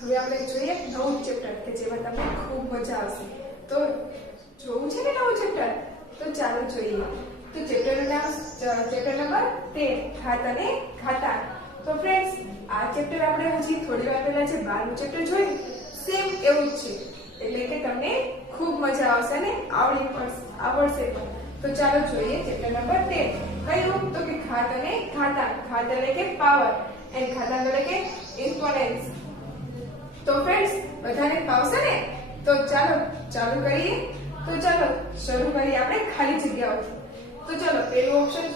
હવે આપણે જોઈએ નવું ચેપ્ટર કે જેમાં તમને ખૂબ મજા આવશે. તો જોવું છે ને નવું ચેપ્ટર? તો ચાલો જોઈએ. તો ચેપ્ટરનું નામ ચેપ્ટર નંબર 13 ઘાત અને ઘાતાંક. તો ફ્રેન્ડ્સ, આ ચેપ્ટર આપણે હજી થોડી વાર પહેલા જે 12મું ચેપ્ટર જોયું સેમ એવું જ છે. એટલે કે તમને ખૂબ મજા આવશે અને આવડશે પણ. તો ચાલો જોઈએ ચેપ્ટર નંબર 13. કયું? તો કે ઘાત અને ઘાતાંક. ઘાત એટલે કે પાવર અને ઘાતાંક એટલે કે એક્સપોનેન્ટ્સ. તો ફ્રેન્ડ્સ, બધાને ફાવશે ને? તો ચાલુ કરીએ. તો ચાલો શરૂ કરીએ આપણે ખાલી જગ્યાઓથી. તો ચાલો પહેલું શું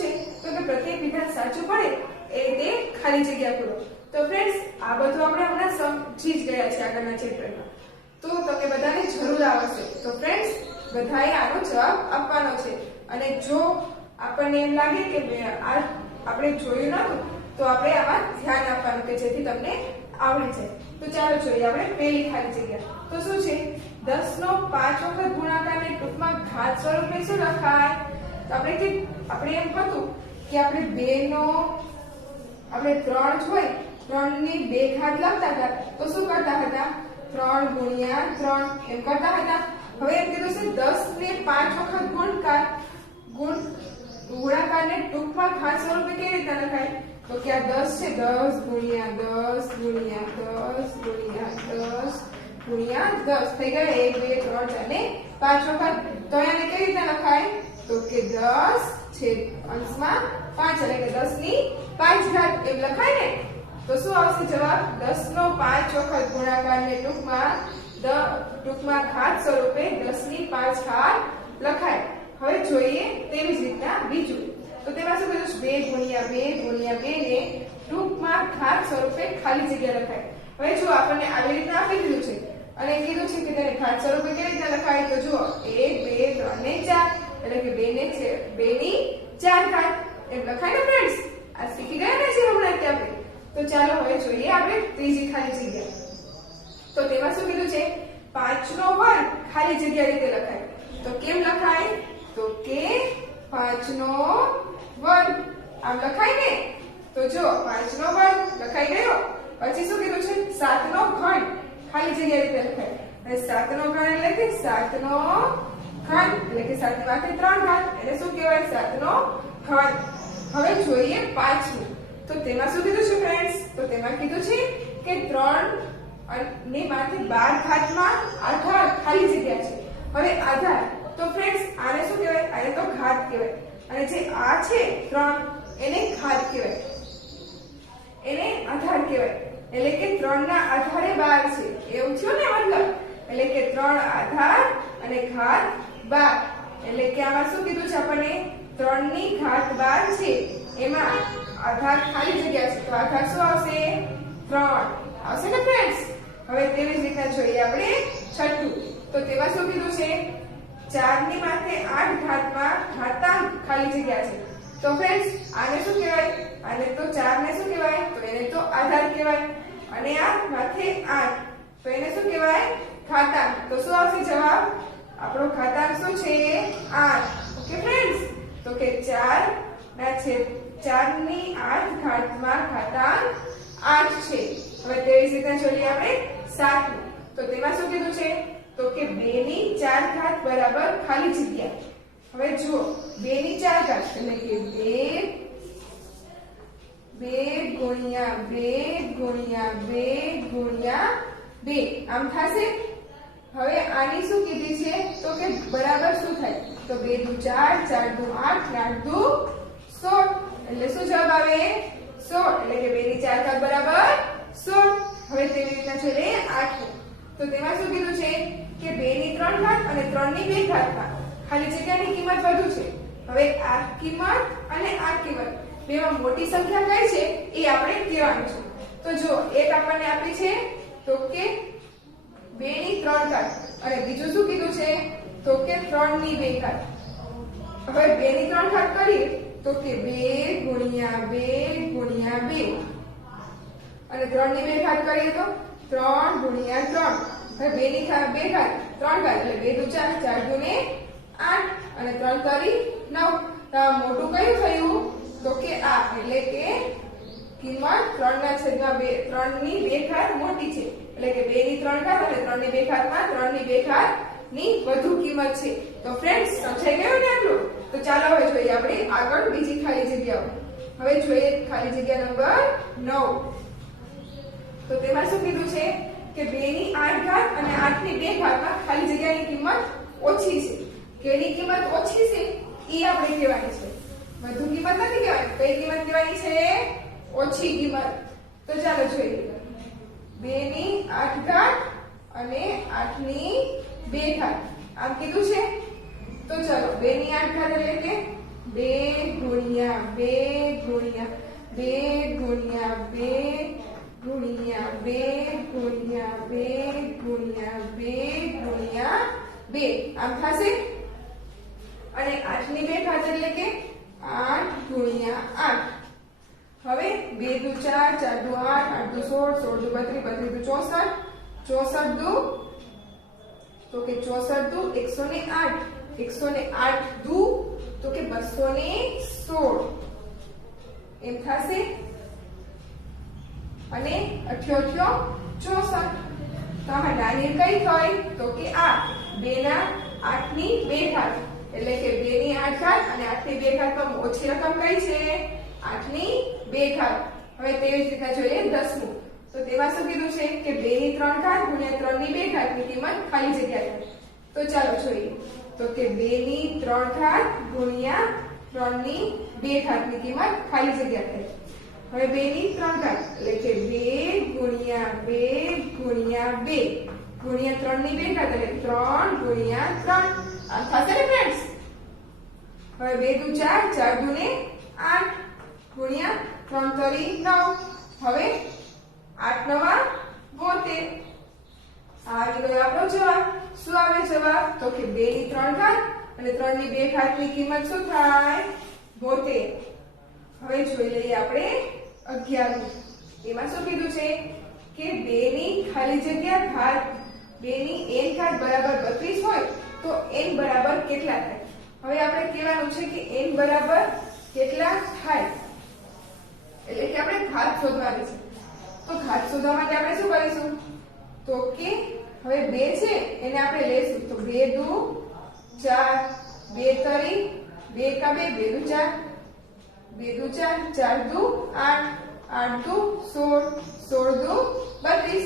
છે? તો કે પ્રત્યેક વિધાન સાચું પડે એ રીતે ખાલી જગ્યા પૂરો. તો ફ્રેન્ડ્સ, આ બધું આપણે હમણાં સમજી જ ગયા છે આગળના ચેપ્ટરમાં. તો તમને બધાને જરૂર આવશે. તો ફ્રેન્ડ્સ, બધાએ આનો જવાબ આપવાનો છે. અને જો આપણને એમ લાગે કે આપણે જોયું નહોતું તો આપણે આમાં ધ્યાન આપવાનું કે જેથી તમને આવડી જાય. તો ચાલો જોઈએ આપણે પહેલી ખાલી જગ્યા. તો શું છે? 10 નો 5 વખત ગુણાકારને ટૂંકમાં ઘાત સ્વરૂપે શું લખાય? તો આપણે એમ હતું કે આપણે 3 હોય 3 ની 2 ઘાત લખતા હતા. તો શું કરતા હતા? 3 ગુણ્યા 3 એમ કરતા હતા. હવે એમ કીધું છે 10 ને 5 વખત ગુણાકારને ટૂંકમાં ઘાત સ્વરૂપે કેવી રીતે લખાય? તો કે આ 10 છે, 10 ગુણ્યા 10 ગુણ્યા 10 ગુણ્યા 10 ગુણ્યા 10 થઈ ગયા 1 2 3 અને 5 વખત. તો એને કેવી રીતે લખાય? તો કે 10 છે અંશમાં 5 એટલે કે 10 ની 5 ઘાત એમ લખાય ને? તો શું આવશે જવાબ? 10 નો 5 વખત ગુણાકારને ટૂંકમાં ઘાત સ્વરૂપે 10 ની 5 ઘાત લખાય. હવે જોઈએ તેવી જ રીતના બીજું. તો તેમાં શું કીધું? 2 ગુણ્યા 2 ગુણ્યા 2 ને ટૂંકમાં ઘાત સ્વરૂપે ખાલી જગ્યા લખાય. હવે જો આપણને આવી રીતના આપી દીધું છે અને કીધું છે કે તેને ઘાત સ્વરૂપે કેવી રીતના લખાય? તો જુઓ 1 2 3 ને 4 એટલે કે 2 ની 4 ઘાત એમ લખાય ને ફ્રેન્ડ્સ? આ શીખી ગયા ને છે હમણાં કે આપણે? તો ચાલો હવે જોઈએ આપણે ત્રીજી ખાલી જગ્યા. તો તેમાં શું કીધું છે? 5 નો વર્ગ ખાલી જગ્યા રીતે લખાય. તો કેમ લખાય? તો કે 5 નો વર્ગ આમ લખાય ને? તો જો 5 નો વર્ગ લખાઈ ગયો. પછી શું કીધું છે? 7 નો ઘન ખાલી જગ્યા રીતે લખાય. અને 7 નો ઘન એટલે કે 7 નો ઘન એટલે કે 7 ની માથે 3 ઘાત એટલે શું કહેવાય? 7 નો ઘન. હવે જોઈએ પાંચમું. તો તેમાં શું કીધું છે ફ્રેન્ડ્સ? તો તેમાં કીધું છે કે 3 ની માથે 12 ઘાતમાં આધાર ખાલી જગ્યા છે. હવે આધાર, તો ફ્રેન્ડ્સ આને શું કહેવાય? આને તો ઘાત કહેવાય. અને જે આ છે 3 એને ઘાત કહેવાય, એને આધાર કહેવાય. એટલે કે 3 ના આધારે 12 છે એવું થયું ને મતલબ? એટલે કે 3 આધાર અને ઘાત 12. એટલે કે આમાં શું કીધું છે આપણને? 3 ની ઘાત 12 છે એમાં આધાર ખાલી જગ્યા છે. તો આધાર શું આવશે? 3 આવશે ને ફ્રેન્ડ્સ? હવે તેવી જ રીતના જોઈએ આપણે છઠ્ઠું. તો તેમાં શું કીધું છે? 4 ની માથે 8 ઘાતમાં ઘાતાંક ખાલી જગ્યા છે. તો ફ્રેન્ડ્સ આને શું કહેવાય? આને તો 4 ને શું કહેવાય? તો એને તો આધાર કહેવાય. અને આ માથે 8 તો એને શું કહેવાય? ઘાતાંક. તો શું આવશે જવાબ? આપણો ઘાતાંક શું છે? 8. Okay friends? તો કે 4 ની 8 ઘાતમાં ઘાતાંક 8 છે. હવે તેવી જ રીતના જોઈએ આપણે 7મું. તો તેમાં શું કીધું છે? તો કે 2 ની 4 ઘાત બરાબર ખાલી જગ્યા. હવે જુઓ 2 ની 4 ઘાત એટલે કે 2 ગુણ્યા 2 ગુણ્યા 2 ગુણ્યા 2 આમ થશે. હવે આની શું કીધી છે? તો કે બરાબર શું થાય? તો 2 દુ 4 4 દુ 8 8 દુ 16 એટલે શું જવાબ આવે? 16. એટલે કે 2 ની 4 ઘાત બરાબર 16. હવે તેવી રીતના જોઈએ 8મું. તો તેમાં શું કીધું છે? કે 2 ની 3 ઘાત અને 3 ની 2 ઘાતમાં ખાલી જગ્યાની કિંમત વધુ છે. હવે આ કિંમત અને આ કિંમત બેમાં મોટી સંખ્યા કઈ છે એ આપણે કહેવાનું છે. તો જો એક આપણને આપી છે તો કે 2 ની 3 ઘાત અને બીજું શું કીધું છે? તો કે 3 ની 2 ઘાત. હવે 2 ની 3 ઘાત કરીએ તો કે 2 ગુણ્યા 2 ગુણ્યા 2 અને 3 ની 2 ઘાત કરીએ તો 3 ગુણ્યા 3. હવે 2 ની 2 ઘાત 3 ઘાત એટલે 2 દુ 4 4 દુ ને 8 અને 3 તરી 9. તો મોટું કયું થયું? તો કે આ એટલે કે કિંમત 3 ના છેદમાં 2 3 ની 2 ઘાત મોટી છે એટલે કે 2 ની 3 ઘાત અને 3 ની 2 ઘાતમાં 3 ની 2 ઘાત ની વધુ કિંમત છે તો ફ્રેન્ડ્સ સમજાઈ ગયું ને આટલું તો ચાલો હવે જોઈએ આપણે આગળ બીજી ખાલી જગ્યાઓ હવે જોઈએ ખાલી જગ્યા નંબર 9 તો તેમાં શું કીધું છે કે 2 ની 8 ઘાત અને 8 ની 2 ઘાતમાં ખાલી જગ્યાની કિંમત ઓછી છે કેની કિંમત ઓછી છે ઈ આપણે કહેવાની છે વધુ કિંમત નથી કહેવાની કઈ કિંમત કહેવાની છે ઓછી કિંમત તો ચાલો જોઈએ 2 ની 8 ઘાત અને 8 ની 2 ઘાત આમ કીધું છે તો ચાલો 2 ની 8 ઘાત એટલે કે 2 ગુણ્યા 2 ગુણ્યા 2 ગુણ્યા 2 ગુણ્યા 2 ગુણ્યા 2 ગુણ્યા 2 ગુણ્યા 2 આમ થશે અને 8 ની 2 ઘાત એટલે કે 8 ગુણ્યા 8 હવે 2 દુ 4 4 દુ 8 8 દુ 16 16 દુ 32 32 દુ 64 64 દુ તો કે 64 દુ 108 108 દુ તો કે 216 એમ થશે અને 88 64 તો આમાં નાની કઈ થઈ તો કે આ 2 ના 8 ની 2 ઘાત એટલે કે 2 ની 8 ઘાત અને 8 ની 2 ઘાતમાં ઓછી રકમ કઈ છે 8 ની 2 ઘાત હવે તેવી જ રીતે જોઈએ 10મું તો તેમાં શું કીધું છે કે 2 ની 3 ઘાત ગુણ્યા 3 ની 2 ઘાતની કિંમત ખાલી જગ્યા છે તો ચાલો જોઈએ તો કે 2 ની 3 ઘાત ગુણ્યા 3 ની 2 ઘાતની કિંમત ખાલી જગ્યા થાય હવે 2 ની 3 ઘાત એટલે કે 2 ગુણ્યા 2 ગુણ્યા 2 ગુણ્યા 3 ની 2 ઘાત એટલે 3 ગુણ્યા 3 આ થશે ને ફ્રેન્ડ્સ હવે 2 દુ 4 4 દુ ને 8 ગુણ્યા 3 તરી 9 હવે 8 નવા 72 આવી ગયો આપણો જવાબ શું આવે જવાબ તો કે 2 ની 3 ઘાત અને 3 ની 2 ઘાતની કિંમત શું થાય 72 હવે જોઈ લઈએ આપણે 11 એમાં શું કીધું છે કે 2 ની ખાલી જગ્યા ઘાત 2 ની n ઘાત બરાબર 32 હોય તો n બરાબર કેટલા થાય હવે આપણે કહેવાનું છે કે n બરાબર કેટલા થાય એટલે કે આપણે ઘાત શોધવાની છે તો ઘાત શોધવા માટે આપણે શું કરીશું તો કે હવે 2 છે એને આપણે લેશું તો 2 દુ 4 2 તરી 2 કા 2 2 દુ 4 2 દુ 4 4 દુ 8 8 દુ 16 16 દુ 32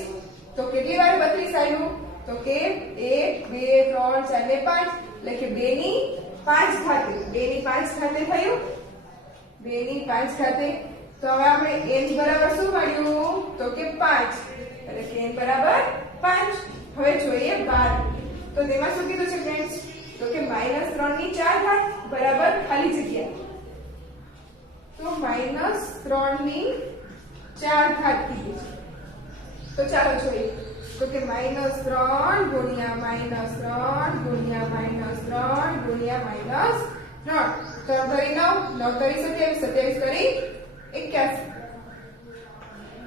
તો કેટલી વાર 32 આવ્યું તો કે 1 2 3 4 ને 5 એટલે કે 2 ની 5 ઘાતે 2 ની 5 ઘાતે થયું 2 ની 5 ઘાતે તો હવે આપણે n બરાબર શું મળ્યું તો કે 5 એટલે કે n બરાબર 5 હવે જોઈએ 12 તો તેમાં શું કીધું છે ફ્રેન્ડ્સ તો કે -3 ની 4 ઘાત બરાબર ખાલી જગ્યા તો -3 ની 4 ઘાત કીધી છે તો ચાલો જોઈએ તો કે -3 ગુણ્યા -3 ગુણ્યા -3 ગુણ્યા -3 3 તરી 9 9 તરી 27 27 તરી 81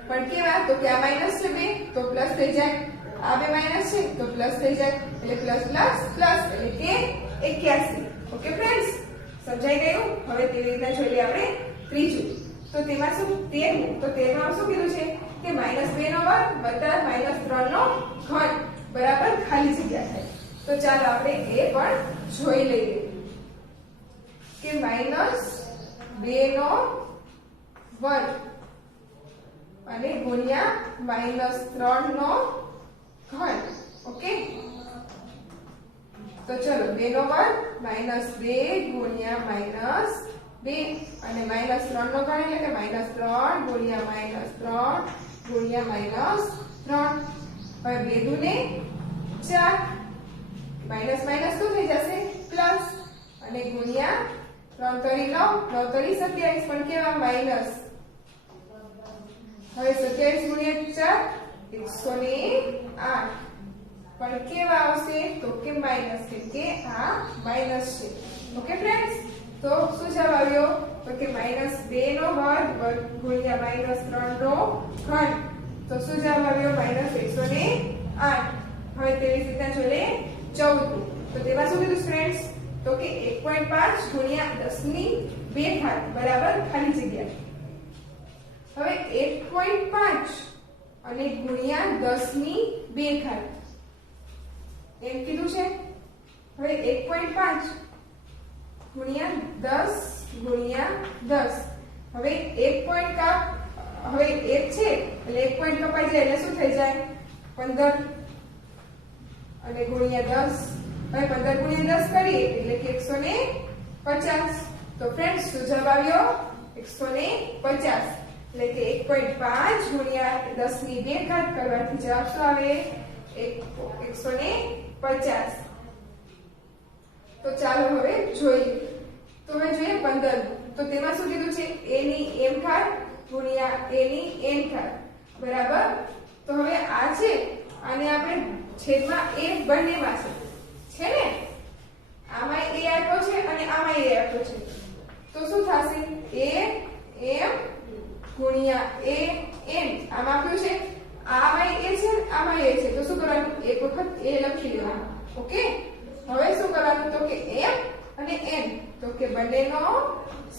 પણ કેવા તો કે આ માઈનસ છે 2 તો પ્લસ થઈ જાય આ બે માઈનસ છે તો પ્લસ થઈ જાય એટલે પ્લસ પ્લસ પ્લસ એટલે કે 81 ઓકે ફ્રેન્ડ્સ સમજાઈ ગયું હવે તેવી રીતના જોઈએ આપણે ત્રીજું તો તેમાં શું 13 તો 13 માં શું કીધું છે કે -2 નો વર્ગ વત્તા -3 નો ઘન બરાબર ખાલી જગ્યા થાય તો ચાલો આપણે એ પણ જોઈ લઈએ કે -2 નો વર્ગ અને ગુણ્યા -3 નો ઘન ઓકે તો ચલો 2 નો વર્ગ -2 ગુણ્યા -2 અને -3 નો ઘન એટલે કે -3 ગુણ્યા -3 ગુણ્યા -3 હવે 2 દુ ને 4 માઈનસ માઈનસ શું થઈ જશે પ્લસ અને ગુણ્યા 3 તરી 9 9 તરી 27 પણ કેવા માઈનસ હવે 27 ગુણ્યા 4 108 પણ કેવા આવશે તો કે માઈનસ કેમ કે આ માઈનસ છે ઓકે ફ્રેન્ડ્સ તો શું જવાબ આવ્યો તો કે -2 નો વર્ગ ગુણ્યા -3 નો ઘન તો શું જવાબ આવ્યો -108 હવે તેવી રીતે જોઈએ 14 તો તેમાં શું કીધું ફ્રેન્ડ્સ તો કે 1.5 ગુણ્યા 10 ની 2 ઘાત બરાબર ખાલી જગ્યા હવે 1.5 અને ગુણ્યા 10 ની 2 ઘાત એમ કીધું છે. હવે 1.5 ગુણ્યા 10 ગુણ્યા 10. હવે 1 પોઈન્ટ હવે 1 છે એટલે 1 પોઈન્ટ કપાઈ જાય એટલે શું થઈ જાય 15 અને ગુણ્યા 10. હવે 15 ગુણ્યા 10 કરીએ એટલે કે 150. તો ફ્રેન્ડ્સ શું જવાબ આવ્યો 150. એટલે કે 1.5 ગુણ્યા 10 ની 2 ઘાત કરવાથી જવાબ શું આવે 150. તો ચાલો હવે જોઈએ. તો હવે જોઈએ 15. તો તેમાં શું કીધું છે a ની m ઘાત ગુણ્યા a ની n ઘાત બરાબર. તો હવે આ છે આને આપણે છેદમાં a બંનેમાં છે ને. આમાં a આપ્યો છે અને આમાં a આપ્યો છે. તો શું થશે a m ગુણ્યા a n. આમાં આપ્યું છે આમાં a છે આમાં a છે. તો શું કરવાનું એક વખત a લખી લેવાનું. ઓકે. હવે શું કરવાનું તો કે m અને n તો કે બંનેનો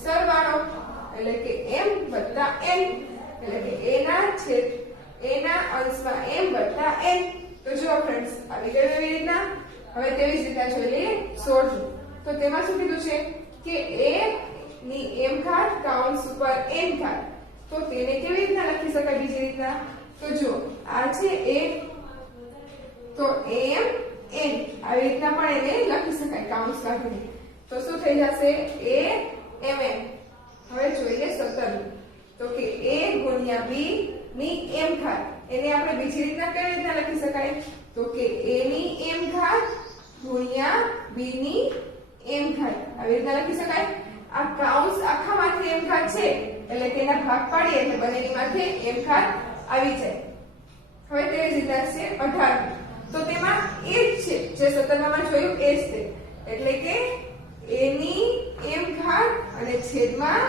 સરવાળો એટલે કે m વત્તા n એટલે કે a ના અંશમાં m વત્તા n. તો જો ફ્રેન્ડ્સ આવી ગયું એવી રીતના. હવે તેવી જ રીતના જોઈ લઈએ 16. તો તેમાં શું કીધું છે કે a ની m ઘાત કૌંસ ઉપર n ઘાત. તો તેને કેવી રીતના લખી શકાય બીજી રીતના. તો જો આ છે a તો m n આવી રીતના પણ એને લખી શકાય કૌંસ કાઢીને. તો શું થઈ જશે a m n. હવે જોઈએ 17. તો કે a ગુણ્યા b ની m ઘાત એને આપણે બીજી રીતના કેવી રીતના લખી શકાય તો કે a ની m ઘાત ગુણ્યા b ની m ઘાત આવી રીતના લખી શકાય. આ કૌંસ આખામાંથી m ઘાત છે એટલે તેના ભાગ પાડીએ એટલે બંનેની માથે m ઘાત આવી જાય. હવે તેવી જ રીતના છે 18. તો તેમાં એ જ છે જે 17 માં જોયું એ જ છે એટલે કે a ની m ઘાત અને છેદમાં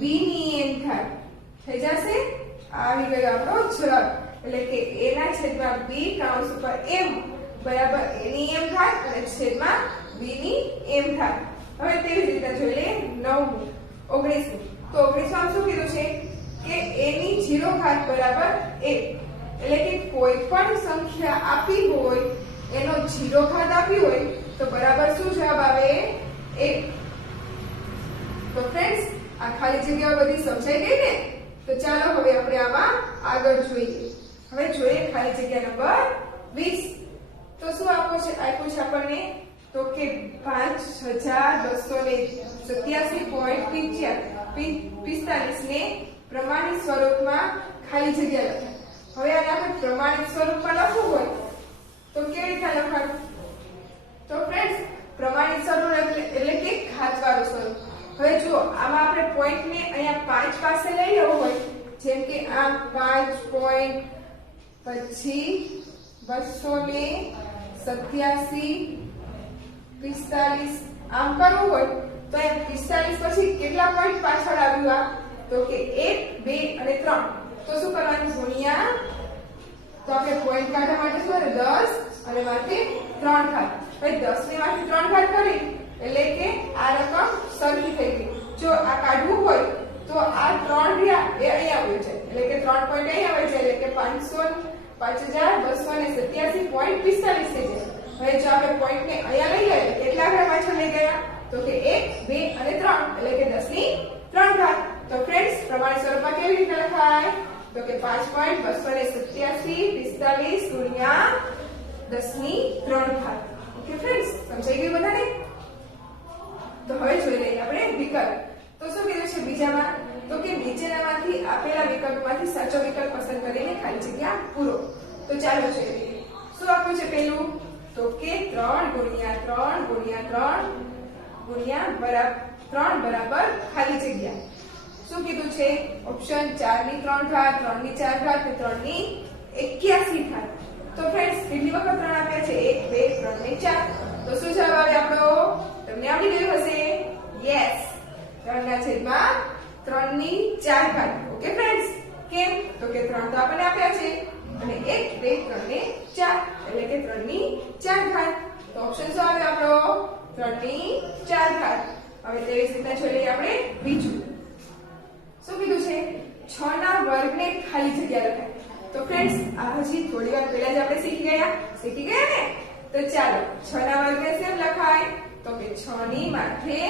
b ની n ઘાત થઈ જશે. આવી ગયો આપણો જવાબ. એટલે કે a ના છેદમાં b કૌંસ ઉપર m બરાબર a ની m ઘાત અને છેદમાં b ની m ઘાત. હવે તેવી રીતે જોઈ લઈએ 9 19. તો 19 માં શું કીધું છે કે a ની 0 ઘાત બરાબર 1 એટલે કે કોઈ પણ સંખ્યા આપી હોય એનો 0 ઘાત આપી હોય તો બરાબર શું જવાબ આવે 1. તો ફ્રેન્ડ્સ આ ખાલી જગ્યાઓ બધી સમજાઈ ગઈ ને. તો ચાલો હવે આપણે આમાં આગળ જોઈએ. હવે જોઈએ ખાલી જગ્યા નંબર 20. તો શું આપ્યું છે આપણને તો કે 5287.45 ને પ્રમાણિત સ્વરૂપમાં ખાલી જગ્યા લખાય. હવે આને આપણે પ્રમાણિત સ્વરૂપમાં લખવું હોય તો કેવી રીતે લખવાનું. તો ફ્રેન્ડ્સ પ્રમાણિત સ્વરૂપ એટલે કે ઘાતવાળું સ્વરૂપ. હવે જુઓ આમાં આપણે પોઈન્ટ ને અહીંયા 5 પાસે લઈ લેવો હોય જેમ કે આ 5 પોઈન્ટ પછી 287 45 આમ કરવું હોય તો એ 45 પછી કેટલા પોઈન્ટ પાછળ આવ્યું આ તો કે 1 2 અને 3. તો શું કરવાનું ગુણ્યા. તો આપણે પોઈન્ટ કાઢવા માટે શું 10 અને માથે 3 ઘાત. હવે 10 ને માથે 3 ઘાત કરી એટલે કે આ રકમ સરખી થઈ ગઈ. જો આ કાઢવું હોય તો આ 3 રહ્યા એ અહીંયા આવે છે એટલે કે 3 પોઈન્ટ અહીંયા આવે છે એટલે કે 5287.45 થઈ જાય. હવે જો આપણે પોઈન્ટ ને અહીંયા લઈ લઈએ કેટલા ઘાત પાછળ લઈ ગયા તો કે 1 2 અને 3 એટલે કે 10 ની 3 ઘાત. તો ફ્રેન્ડ્સ પ્રમાણિત સ્વરૂપમાં કેવી રીતે લખાય તો કે 5.287.45 ગુણ્યા 10 ની 3 ઘાત. ઓકે ફ્રેન્ડ્સ સમજાઈ ગયું બધાને. તો હવે જોઈ લઈએ આપણે વિકલ્પ. તો શું કીધું છે બીજામાં તો કે નીચેનામાંથી આપેલા વિકલ્પમાંથી સાચો વિકલ્પ પસંદ કરીને ખાલી જગ્યા પૂરો. તો ચાલો જોઈએ શું આપ્યું છે પેલું તો કે 3 ગુણ્યા 3 ગુણ્યા 3 ગુણ્યા 3 બરાબર ખાલી જગ્યા. શું કીધું છે ઓપ્શન 4 ની 3 ઘાત 3 ની 4 ઘાત અને 3 ની 81 ઘાત. તો ફ્રેન્ડ્સ કેટલી વખત 3 આપ્યા છે 1 2 3 ને 4. તો શું જવાબ આવે આપણો તમને આવડી ગયું હશે. યસ 3 ના છેદમાં 3 ની 4 ઘાત. ઓકે ફ્રેન્ડ્સ કેમ તો કે 3 તો આપણને આપ્યા છે અને 1 2 3 ને 4 એટલે કે 3 ની 4 ઘાત. તો ઓપ્શન શું આવે આપણો 3 ની 4 ઘાત. હવે તેવી રીતના જોઈ લઈએ આપણે બીજું. શું કીધું છે 6 ના વર્ગને ખાલી જગ્યા લખાય। તો ફ્રેન્ડ્સ આ હજી થોડી વાર પહેલા જ આપણે શીખી ગયા ને? તો ચાલો 6 ના વર્ગને કેમ લખાય? તો કે 6 ની માથે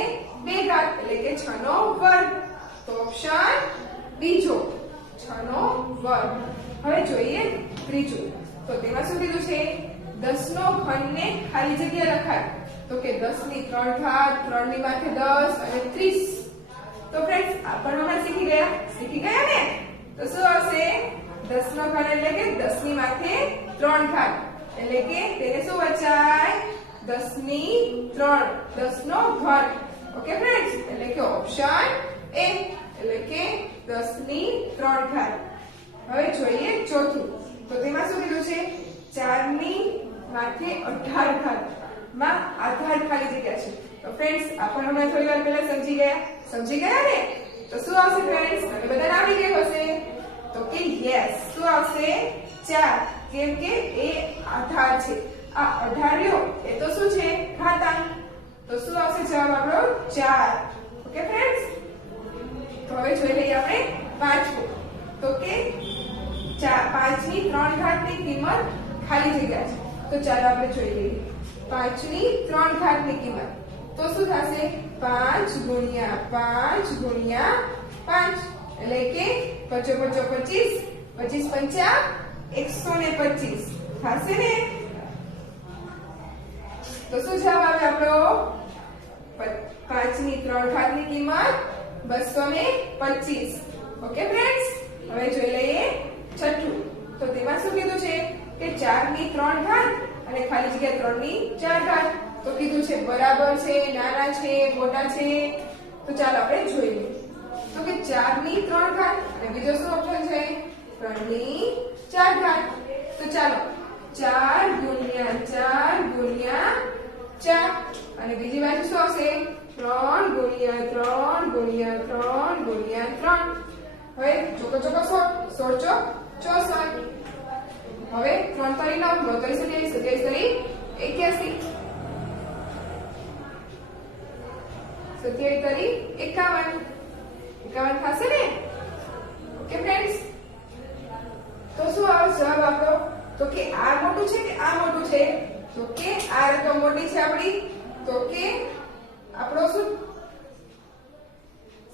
2 ઘાત એટલે કે 6 નો વર્ગ। તો ઓપ્શન બીજો 6 નો વર્ગ। હવે જોઈએ ત્રીજું। તો તેમાં શું કીધું છે? 10 નો ઘન ને ખાલી જગ્યા લખાય। તો કે 10 ની 3 ઘાત, 3 ની માથે 10 અને 30। તો ફ્રેન્ડ્સ આ પણ હમણાં શીખી ગયા ને? તો શું આવશે? 10 નો ઘન એટલે કે 10 ની માથે 3 ઘાત એટલે કે તેને શું વચાય? 10 ની 3, 10 નો ઘન। ઓકે ફ્રેન્ડ્સ, એટલે કે ઓપ્શન એ એટલે કે 10 ની 3 ઘાત। હવે જોઈએ ચોથું। તો તેમાં શું કીધું છે? 4 ની માથે 18 ઘાત માં આધાર ખાલી જગ્યા છે। તો ફ્રેન્ડ્સ આ પણ હમણાં થોડી વાર પહેલા સમજી ગયા ને? તો શું આવશે ફ્રેન્ડ્સ? તમે બધાને આવડી ગયું હશે। તો કે યસ, શું આવશે? 4, કેમ કે એ આધાર છે। આ 18 લ્યો એ તો શું છે? ઘાતાંક। તો શું આવશે જવાબ આપણો? 4। ઓકે ફ્રેન્ડ્સ, તો હવે જોઈ લઈએ આપણે પાંચમું। તો કે 5 ની 3 ઘાતની કિંમત ખાલી જગ્યા છે। તો ચાલો આપણે જોઈ લઈએ 5 ની 3 ઘાતની કિંમત। તો શું થશે? 5 ગુણ્યા 5 ગુણ્યા 5 એટલે કે 5 5 25, 25 5 125 થશે ને? તો શું જવાબ આવે આપણો? 5 ની 3 ઘાતની કિંમત 225। ઓકે ફ્રેન્ડ્સ, હવે જોઈ લઈએ છઠ્ઠું। તો તેમાં શું કીધું છે? કે 4 ની 3 ઘાત અને ખાલી જગ્યા 3 ની 4 ઘાત। તો કીધું છે બરાબર છે, નાના છે, મોટા છે? તો ચાલો આપણે જોઈ લઈએ। તો કે 4 ની 3 ઘાત અને બીજો શું ઓપ્શન છે? 3 ની 4 ઘાત। તો ચાલો 4 ગુણ્યા 4 ગુણ્યા 4 અને બીજી બાજુ શું આવશે? 3 ગુણ્યા 3 ગુણ્યા 3 ગુણ્યા 3। હવે ચોકો 16 ચોક 64। હવે 3 તરી 9, 9 તરી 27, 27 તરી 81, 27 તરી 51, 51 થશે ને? ઓકે ફ્રેન્ડ્સ, તો શું આવે જવાબ આપણો? તો કે આ મોટું છે કે આ મોટું છે? તો કે આ રકમ મોટી છે આપણી। તો કે આપણો શું?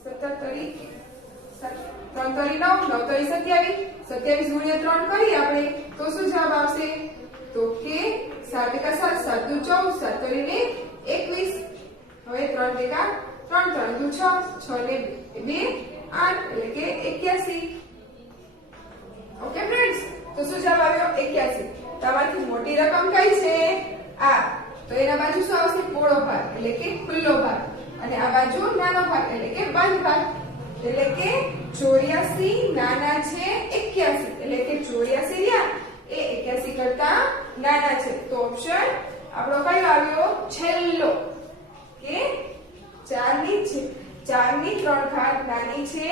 17 તરી 3 તરી 9, 9 તરી 27, 27 ગુણ્યા 3 કરીએ આપણે તો શું જવાબ આવશે? તો કે 7 × 7, 7 દુ 14, 7 તરી ને 21। હવે 3 ટેકા 3, 3 દુ 6, 6 ને 2 8 એટલે કે 81। ઓકે ફ્રેન્ડ્સ, તો શું જવાબ આવ્યો? 81। તમારી મોટી રકમ કઈ છે? આ। તો એના બાજુ શું આવશે? પોળો ભાગ એટલે કે ખુલ્લો ભાગ અને આ બાજુ નાનો ભાગ એટલે કે બંધ ભાગ। એટલે કે 84 નાના છે 81 એટલે કે 84 રહ્યા એ 81 કરતા નાના છે। તો ઓપ્શન આપણો કયો આવ્યો? છેલ્લો, કે 4 ની 3 ઘાત નાની છે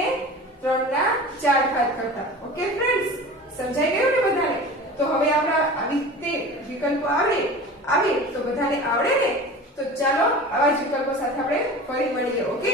3 ના 4 ઘાત કરતા। ઓકે ફ્રેન્ડ્સ, સમજાઈ ગયું ને બધાને? તો હવે આપણા આવી રીતે વિકલ્પો આવે તો બધાને આવડે ને? તો ચાલો આવા જ વિકલ્પો સાથે આપણે ફરી મળીએ। ઓકે।